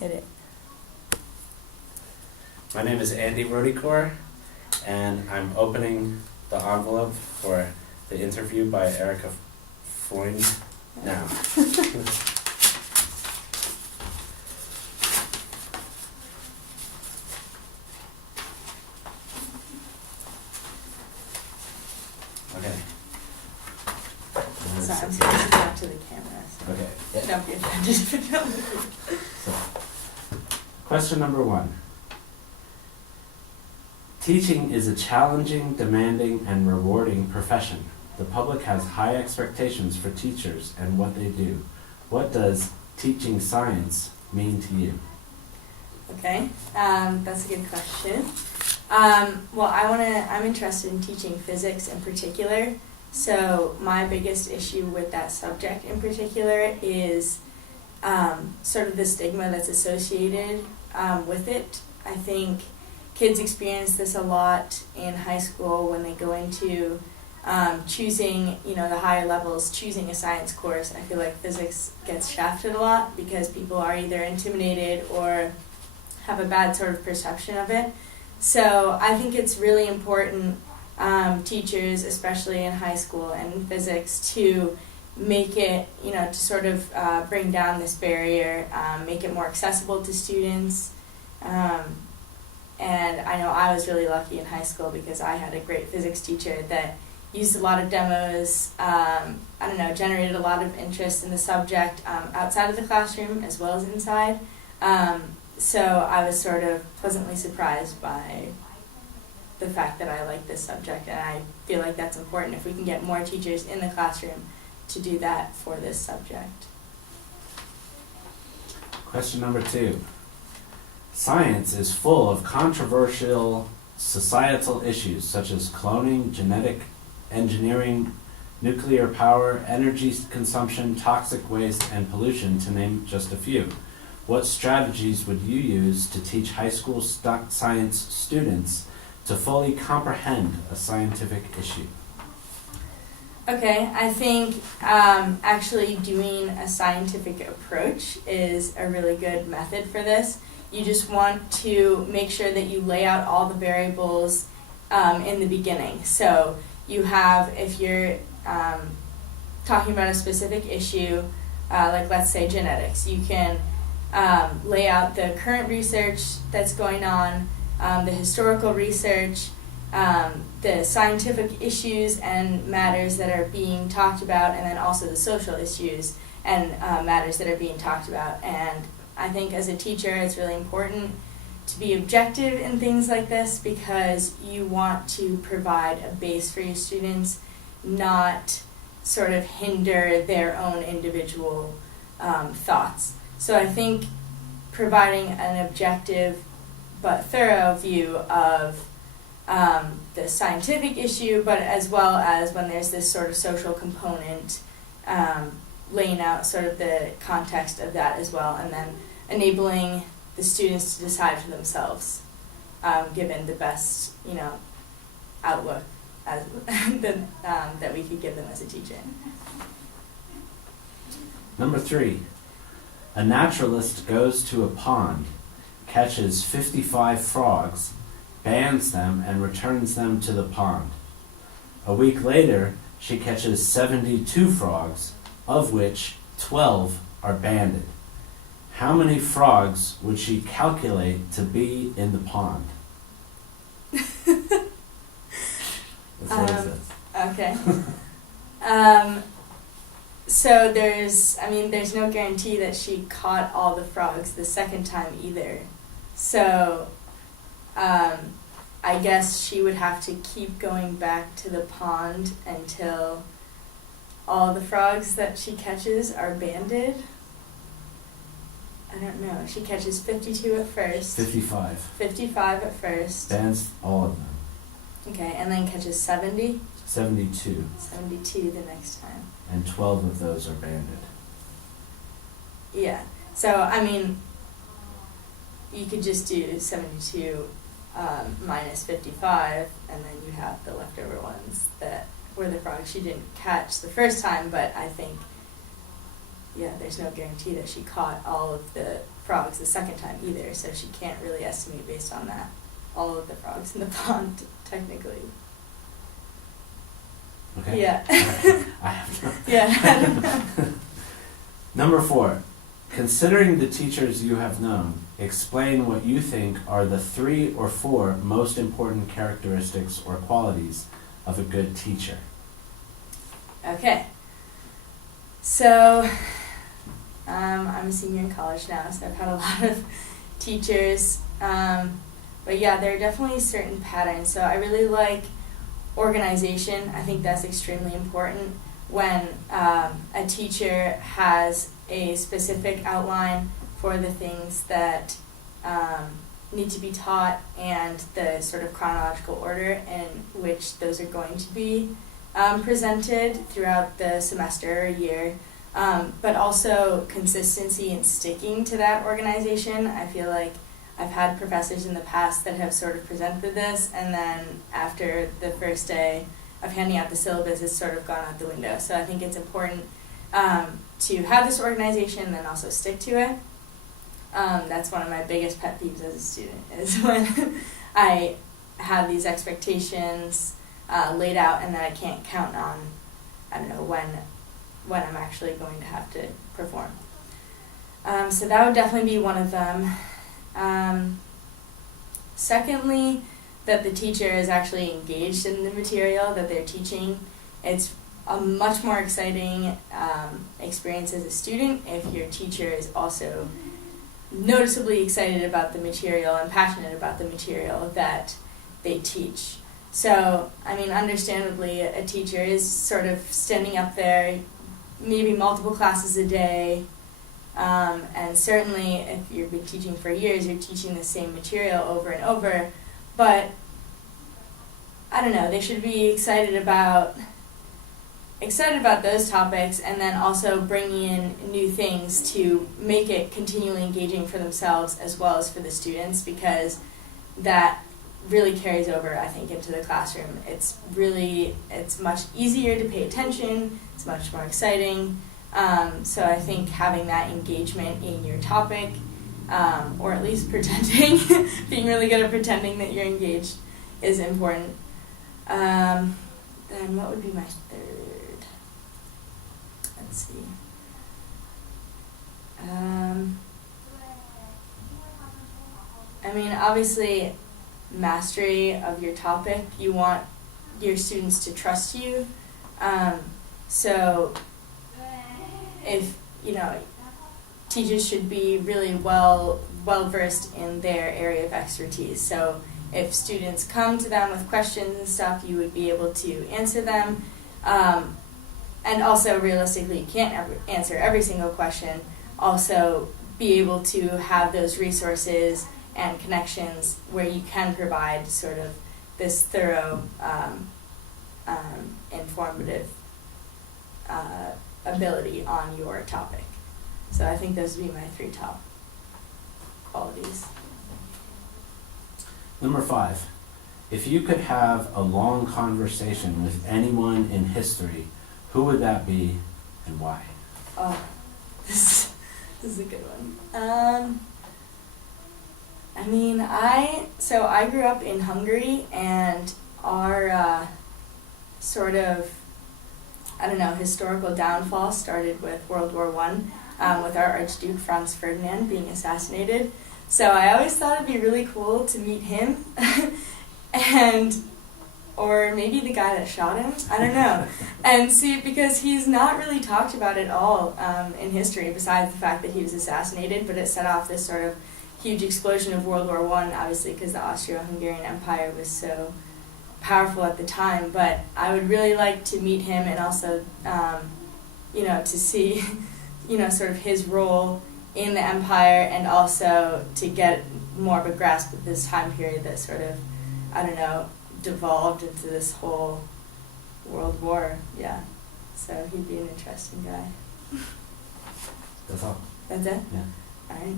Hit it. My name is Andy Rodicor, and I'm opening the envelope for the interview by Erica Freund now. Okay. Sorry, I'm supposed to talk to the camera. So Okay. don't be offended. So, question number 1. Teaching is a challenging, demanding, and rewarding profession. The public has high expectations for teachers and what they do. What does teaching science mean to you? Okay, that's a good question. Well, I'm interested in teaching physics in particular. So my biggest issue with that subject in particular is sort of the stigma that's associated with it. I think kids experience this a lot in high school when they go into choosing, the higher levels, choosing a science course. I feel like physics gets shafted a lot because people are either intimidated or have a bad sort of perception of it. So I think it's really important, teachers, especially in high school and in physics, to make it, to sort of bring down this barrier, make it more accessible to students. And I know I was really lucky in high school because I had a great physics teacher that used a lot of demos, generated a lot of interest in the subject outside of the classroom as well as inside. So I was sort of pleasantly surprised by the fact that I like this subject, and I feel like that's important if we can get more teachers in the classroom to do that for this subject. Question number 2. Science is full of controversial societal issues such as cloning, genetic engineering, nuclear power, energy consumption, toxic waste, and pollution, to name just a few. What strategies would you use to teach high school science students to fully comprehend a scientific issue? Okay, I think actually doing a scientific approach is a really good method for this. You just want to make sure that you lay out all the variables in the beginning. So you have, if you're talking about a specific issue, like let's say genetics, you can lay out the current research that's going on, the historical research, the scientific issues and matters that are being talked about, and then also the social issues and matters that are being talked about. And I think as a teacher it's really important to be objective in things like this because you want to provide a base for your students, not sort of hinder their own individual thoughts. So I think providing an objective but thorough view of the scientific issue, but as well as when there's this sort of social component, laying out sort of the context of that as well, and then enabling the students to decide for themselves, given the best, outlook as that we could give them as a teacher. Number 3. A naturalist goes to a pond, catches 55 frogs, bans them, and returns them to the pond. A week later, she catches 72 frogs, of which 12 are banded. How many frogs would she calculate to be in the pond? That's what it says. Okay. So there's no guarantee that she caught all the frogs the second time either. So I guess she would have to keep going back to the pond until all the frogs that she catches are banded. I don't know. She catches 52 at first. 55. 55 at first. Bans all of them. Okay, and then catches 70. 72. 72 the next time. And 12 of those are banded. Yeah. So, you could just do 72 minus 55, and then you have the leftover ones that were the frogs she didn't catch the first time, but I think, there's no guarantee that she caught all of the frogs the second time either, so she can't really estimate based on that all of the frogs in the pond, technically. Okay. Yeah. I have no. Yeah. Number 4, considering the teachers you have known, explain what you think are the 3 or 4 most important characteristics or qualities of a good teacher. Okay. So, I'm a senior in college now, so I've had a lot of teachers. But yeah, there are definitely certain patterns. So I really like organization. I think that's extremely important when a teacher has a specific outline for the things that need to be taught and the sort of chronological order in which those are going to be presented throughout the semester or year, but also consistency in sticking to that organization. I feel like I've had professors in the past that have sort of presented this, and then after the first day of handing out the syllabus, it's sort of gone out the window. So I think it's important to have this organization and then also stick to it. That's one of my biggest pet peeves as a student, is when I have these expectations laid out and that I can't count on, I don't know, when I'm actually going to have to perform. So that would definitely be one of them. Secondly, that the teacher is actually engaged in the material that they're teaching. It's a much more exciting experience as a student if your teacher is also noticeably excited about the material and passionate about the material that they teach. So, I mean, understandably, a teacher is sort of standing up there, maybe multiple classes a day, and certainly if you've been teaching for years, you're teaching the same material over and over, but I don't know, they should be excited about those topics, and then also bringing in new things to make it continually engaging for themselves as well as for the students, because that really carries over, I think, into the classroom. It's much easier to pay attention, it's much more exciting, so I think having that engagement in your topic, or at least pretending, being really good at pretending that you're engaged, is important. Then what would be my third? Let's see. I mean, obviously, mastery of your topic. You want your students to trust you. So if, teachers should be really well versed in their area of expertise. So if students come to them with questions and stuff, you would be able to answer them. And also, realistically, you can't answer every single question. Also, be able to have those resources and connections where you can provide sort of this thorough, informative ability on your topic. So I think those would be my 3 top qualities. Number 5, if you could have a long conversation with anyone in history, who would that be and why? Oh, this is a good one. I mean, I grew up in Hungary, and our sort of, historical downfall started with World War I, with our Archduke Franz Ferdinand being assassinated. So I always thought it'd be really cool to meet him, or maybe the guy that shot him, I don't know, and see, because he's not really talked about at all in history, besides the fact that he was assassinated, but it set off this sort of huge explosion of World War I, obviously, because the Austro-Hungarian Empire was so powerful at the time. But I would really like to meet him, and also, to see, sort of his role in the empire, and also to get more of a grasp of this time period that sort of, devolved into this whole world war. Yeah, so he'd be an interesting guy. That's all. That's it? Yeah. All right.